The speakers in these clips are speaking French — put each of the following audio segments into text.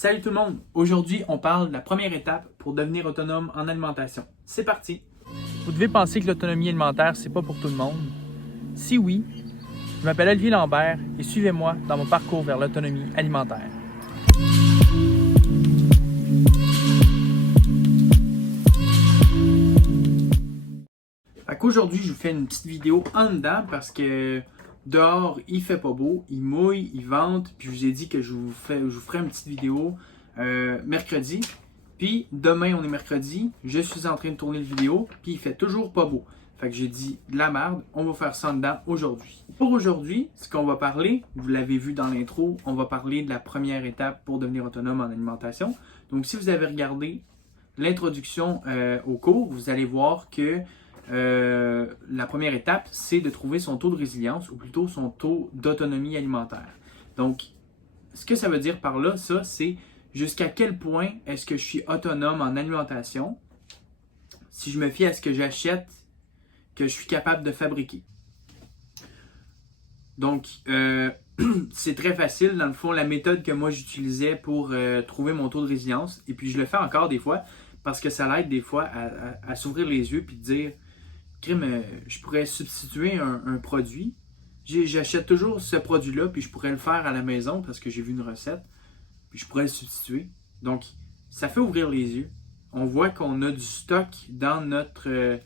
Salut tout le monde! Aujourd'hui, on parle de la première étape pour devenir autonome en alimentation. C'est parti! Vous devez penser que l'autonomie alimentaire, c'est pas pour tout le monde. Si oui, je m'appelle Olivier Lambert et suivez-moi dans mon parcours vers l'autonomie alimentaire. Aujourd'hui, je vous fais une petite vidéo en dedans parce que dehors, il fait pas beau, il mouille, il vente. Puis je vous ai dit que je vous ferai une petite vidéo mercredi. Puis demain, on est mercredi, je suis en train de tourner la vidéo, puis il fait toujours pas beau. Fait que j'ai dit de la merde, on va faire ça en dedans aujourd'hui. Pour aujourd'hui, ce qu'on va parler, vous l'avez vu dans l'intro, on va parler de la première étape pour devenir autonome en alimentation. Donc si vous avez regardé l'introduction au cours, vous allez voir que la première étape, c'est de trouver son taux de résilience, ou plutôt son taux d'autonomie alimentaire. Donc, ce que ça veut dire par là, ça, c'est jusqu'à quel point est-ce que je suis autonome en alimentation si je me fie à ce que j'achète, que je suis capable de fabriquer. Donc, c'est très facile. Dans le fond, la méthode que moi j'utilisais pour trouver mon taux de résilience, et puis je le fais encore des fois, parce que ça l'aide des fois à s'ouvrir les yeux puis de dire crime, je pourrais substituer un produit. J'achète toujours ce produit-là, puis je pourrais le faire à la maison parce que j'ai vu une recette, puis je pourrais le substituer. Donc, ça fait ouvrir les yeux. On voit qu'on a du stock dans notre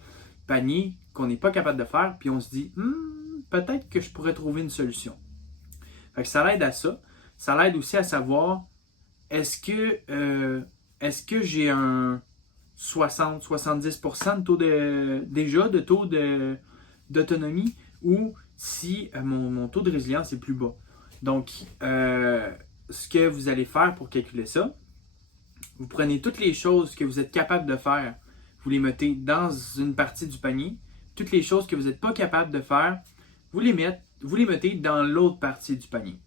panier qu'on n'est pas capable de faire, puis on se dit, peut-être que je pourrais trouver une solution. Fait que ça l'aide à ça. Ça l'aide aussi à savoir, est-ce que j'ai un 60-70% de taux de taux d'autonomie, ou si mon taux de résilience est plus bas. Donc, ce que vous allez faire pour calculer ça, vous prenez toutes les choses que vous êtes capable de faire, vous les mettez dans une partie du panier. Toutes les choses que vous n'êtes pas capable de faire, vous les mettez dans l'autre partie du panier.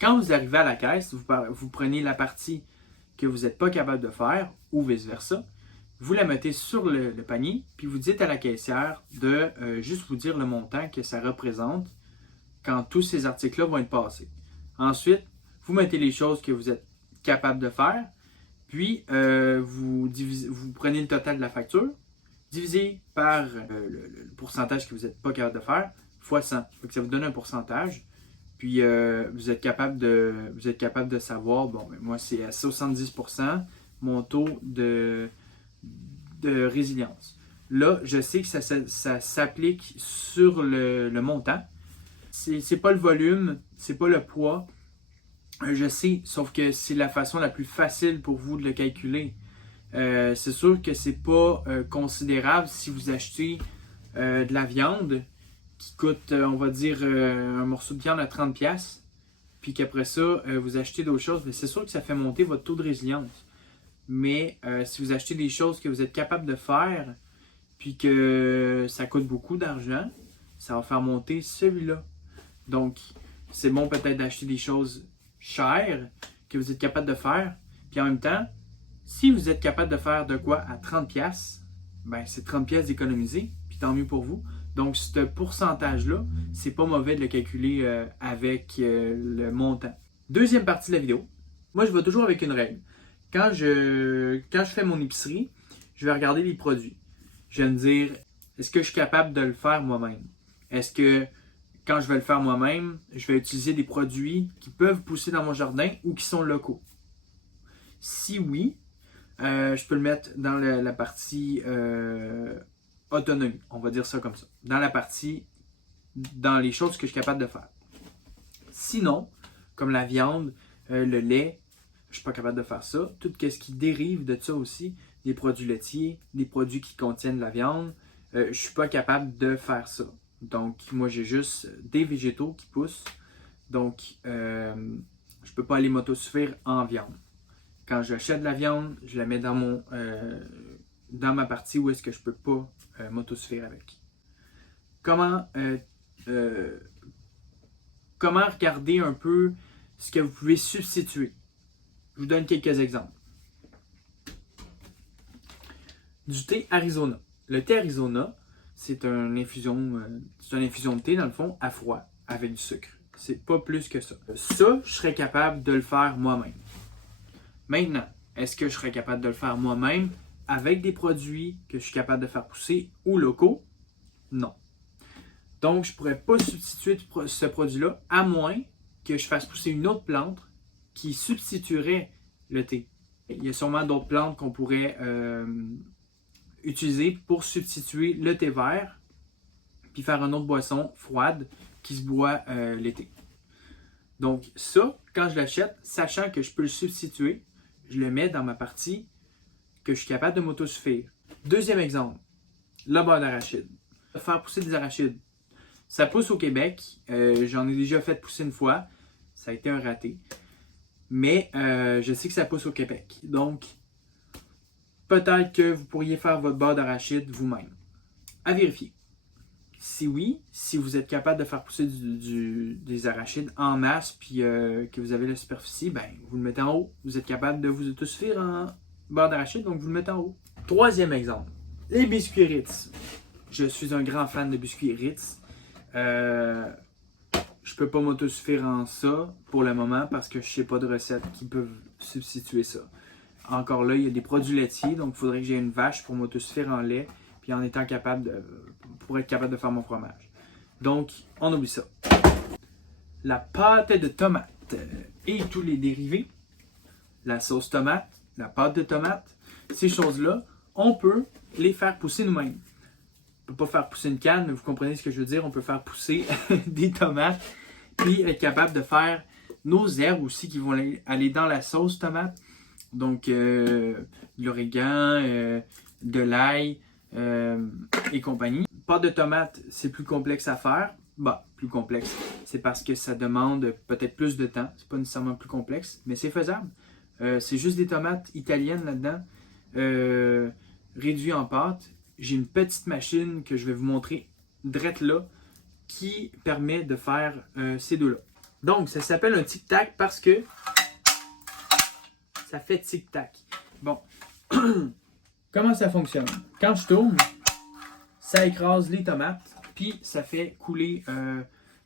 Quand vous arrivez à la caisse, vous prenez la partie que vous n'êtes pas capable de faire, ou vice-versa, vous la mettez sur le panier, puis vous dites à la caissière de juste vous dire le montant que ça représente quand tous ces articles-là vont être passés. Ensuite, vous mettez les choses que vous êtes capable de faire, puis vous prenez le total de la facture, divisé par le pourcentage que vous n'êtes pas capable de faire, fois 100. Donc ça vous donne un pourcentage. Puis vous êtes capable de savoir, bon, ben, moi c'est à 70% mon taux de résilience. Là, je sais que ça s'applique sur le montant. C'est pas le volume, c'est pas le poids. Je sais, sauf que c'est la façon la plus facile pour vous de le calculer. C'est sûr que c'est pas considérable si vous achetez de la viande qui coûte, on va dire, un morceau de viande à 30$, puis qu'après ça, vous achetez d'autres choses, mais c'est sûr que ça fait monter votre taux de résilience. Mais si vous achetez des choses que vous êtes capable de faire, puis que ça coûte beaucoup d'argent, ça va faire monter celui-là. Donc, c'est bon peut-être d'acheter des choses chères que vous êtes capable de faire, puis en même temps, si vous êtes capable de faire de quoi à 30$, ben c'est 30$ d'économiser, puis tant mieux pour vous. Donc, ce pourcentage-là, c'est pas mauvais de le calculer avec le montant. Deuxième partie de la vidéo. Moi, je vais toujours avec une règle. Quand je fais mon épicerie, je vais regarder les produits. Je vais me dire, est-ce que je suis capable de le faire moi-même? Est-ce que quand je vais le faire moi-même, je vais utiliser des produits qui peuvent pousser dans mon jardin ou qui sont locaux? Si oui, je peux le mettre dans la partie autonomie, on va dire ça comme ça. Dans les choses que je suis capable de faire. Sinon, comme la viande, le lait, je ne suis pas capable de faire ça. Tout ce qui dérive de ça aussi, des produits laitiers, des produits qui contiennent de la viande, je ne suis pas capable de faire ça. Donc, moi, j'ai juste des végétaux qui poussent. Donc, je ne peux pas aller m'autosuffire en viande. Quand j'achète de la viande, je la mets dans ma partie où est-ce que je ne peux pas m'autosuffire avec. Comment regarder un peu ce que vous pouvez substituer? Je vous donne quelques exemples. Du thé Arizona. Le thé Arizona, c'est une infusion de thé, dans le fond, à froid, avec du sucre. C'est pas plus que ça. Ça, je serais capable de le faire moi-même. Maintenant, est-ce que je serais capable de le faire moi-même avec des produits que je suis capable de faire pousser ou locaux? Non. Donc, je ne pourrais pas substituer ce produit-là, à moins que je fasse pousser une autre plante qui substituerait le thé. Il y a sûrement d'autres plantes qu'on pourrait utiliser pour substituer le thé vert, puis faire une autre boisson froide qui se boit l'été. Donc ça, quand je l'achète, sachant que je peux le substituer, je le mets dans ma partie que je suis capable de m'autosuffire. Deuxième exemple, la beurre d'arachide. Faire pousser des arachides. Ça pousse au Québec. J'en ai déjà fait pousser une fois. Ça a été un raté. Mais je sais que ça pousse au Québec. Donc, peut-être que vous pourriez faire votre beurre d'arachide vous-même. À vérifier. Si oui, si vous êtes capable de faire pousser des arachides en masse puis que vous avez la superficie, ben, vous le mettez en haut. Vous êtes capable de vous autosuffire en beurre d'arachide, donc vous le mettez en haut. Troisième exemple, les biscuits Ritz. Je suis un grand fan de biscuits Ritz. Je peux pas m'autosuffire en ça pour le moment parce que je sais pas de recettes qui peuvent substituer ça. Encore là, il y a des produits laitiers, donc il faudrait que j'ai une vache pour m'autosuffire en lait puis en étant capable pour être capable de faire mon fromage. Donc, on oublie ça. La pâte de tomate et tous les dérivés, la sauce tomate, la pâte de tomate, ces choses-là, on peut les faire pousser nous-mêmes. On ne peut pas faire pousser une canne, mais vous comprenez ce que je veux dire. On peut faire pousser des tomates, puis être capable de faire nos herbes aussi qui vont aller dans la sauce tomate. Donc, de l'origan, de l'ail et compagnie. Pâte de tomate, c'est plus complexe à faire. Bah, plus complexe. C'est parce que ça demande peut-être plus de temps. C'est pas nécessairement plus complexe, mais c'est faisable. C'est juste des tomates italiennes là-dedans, réduites en pâte. J'ai une petite machine que je vais vous montrer drette là qui permet de faire ces deux-là. Donc, ça s'appelle un tic-tac parce que ça fait tic-tac. Bon. Comment ça fonctionne? Quand je tourne, ça écrase les tomates, puis ça fait couler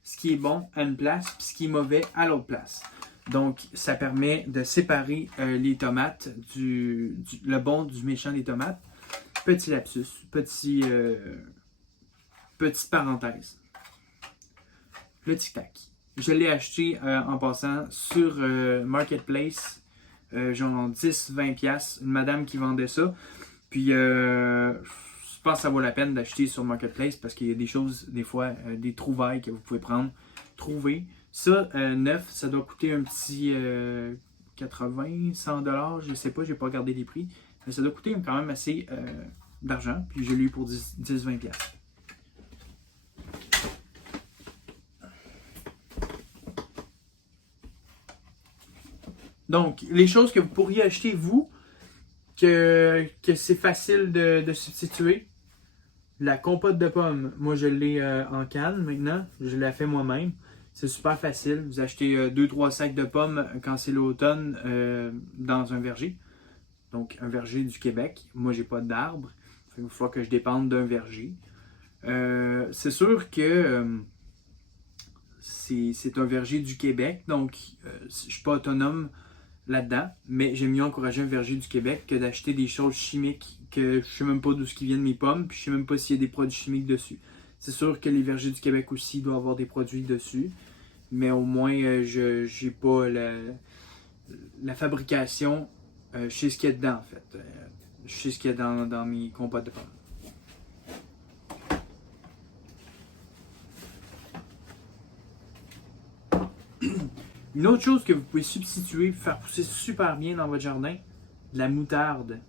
ce qui est bon à une place, puis ce qui est mauvais à l'autre place. Donc, ça permet de séparer les tomates, le bon du méchant des tomates. Petit lapsus, petite parenthèse. Le tic-tac. Je l'ai acheté en passant sur Marketplace, genre 10-20$, une madame qui vendait ça. Puis, je pense que ça vaut la peine d'acheter sur Marketplace parce qu'il y a des choses, des fois, des trouvailles que vous pouvez prendre, trouver. Ça, neuf, ça doit coûter un petit 80, 100$, je sais pas, j'ai pas regardé les prix. Mais ça doit coûter quand même assez d'argent. Puis je l'ai eu pour 10-20$. Donc, les choses que vous pourriez acheter, vous, que c'est facile de substituer. La compote de pommes, moi je l'ai en canne maintenant. Je l'ai fait moi-même. C'est super facile. Vous achetez 2-3 sacs de pommes quand c'est l'automne dans un verger. Donc, un verger du Québec. Moi, j'ai pas d'arbre. Il va falloir que je dépende d'un verger. C'est sûr que c'est un verger du Québec. Donc, je ne suis pas autonome là-dedans. Mais j'aime mieux encourager un verger du Québec que d'acheter des choses chimiques que je ne sais même pas d'où viennent mes pommes. Puis, je ne sais même pas s'il y a des produits chimiques dessus. C'est sûr que les vergers du Québec aussi doivent avoir des produits dessus. Mais au moins, je n'ai pas la fabrication. Je sais ce qu'il y a dedans, en fait. Je sais ce qu'il y a dans mes compotes de pommes. Une autre chose que vous pouvez substituer pour faire pousser super bien dans votre jardin, la moutarde.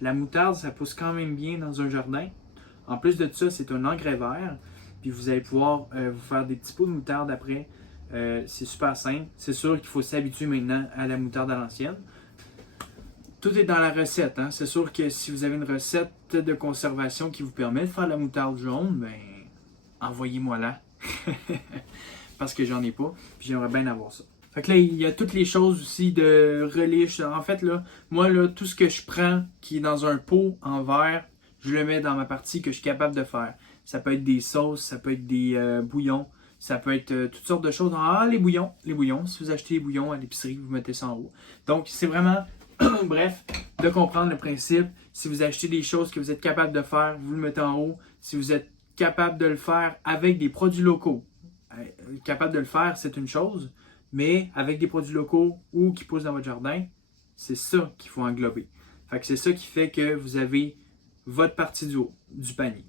La moutarde, ça pousse quand même bien dans un jardin. En plus de ça, c'est un engrais vert. Puis vous allez pouvoir vous faire des petits pots de moutarde après. C'est super simple. C'est sûr qu'il faut s'habituer maintenant à la moutarde à l'ancienne. Tout est dans la recette. Hein? C'est sûr que si vous avez une recette de conservation qui vous permet de faire la moutarde jaune, ben envoyez-moi là. Parce que j'en ai pas. Puis j'aimerais bien avoir ça. Fait que là, il y a toutes les choses aussi de relish. En fait, là, moi, là, tout ce que je prends qui est dans un pot en verre, je le mets dans ma partie que je suis capable de faire. Ça peut être des sauces, ça peut être des bouillons, ça peut être toutes sortes de choses. Ah, les bouillons. Si vous achetez des bouillons à l'épicerie, vous mettez ça en haut. Donc, c'est vraiment Bref, de comprendre le principe. Si vous achetez des choses que vous êtes capable de faire, vous le mettez en haut. Si vous êtes capable de le faire avec des produits locaux, capable de le faire, c'est une chose, mais avec des produits locaux ou qui poussent dans votre jardin, c'est ça qu'il faut englober. Fait que c'est ça qui fait que vous avez votre partie du panier.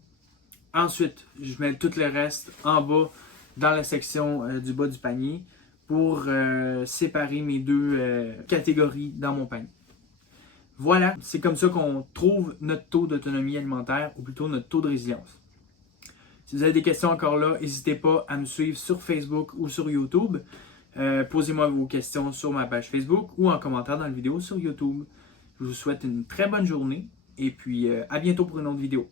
Ensuite, je mets tout le reste en bas dans la section du bas du panier pour séparer mes deux catégories dans mon panier. Voilà, c'est comme ça qu'on trouve notre taux d'autonomie alimentaire ou plutôt notre taux de résilience. Si vous avez des questions encore là, n'hésitez pas à me suivre sur Facebook ou sur YouTube. Posez-moi vos questions sur ma page Facebook ou en commentaire dans la vidéo sur YouTube. Je vous souhaite une très bonne journée et puis à bientôt pour une autre vidéo.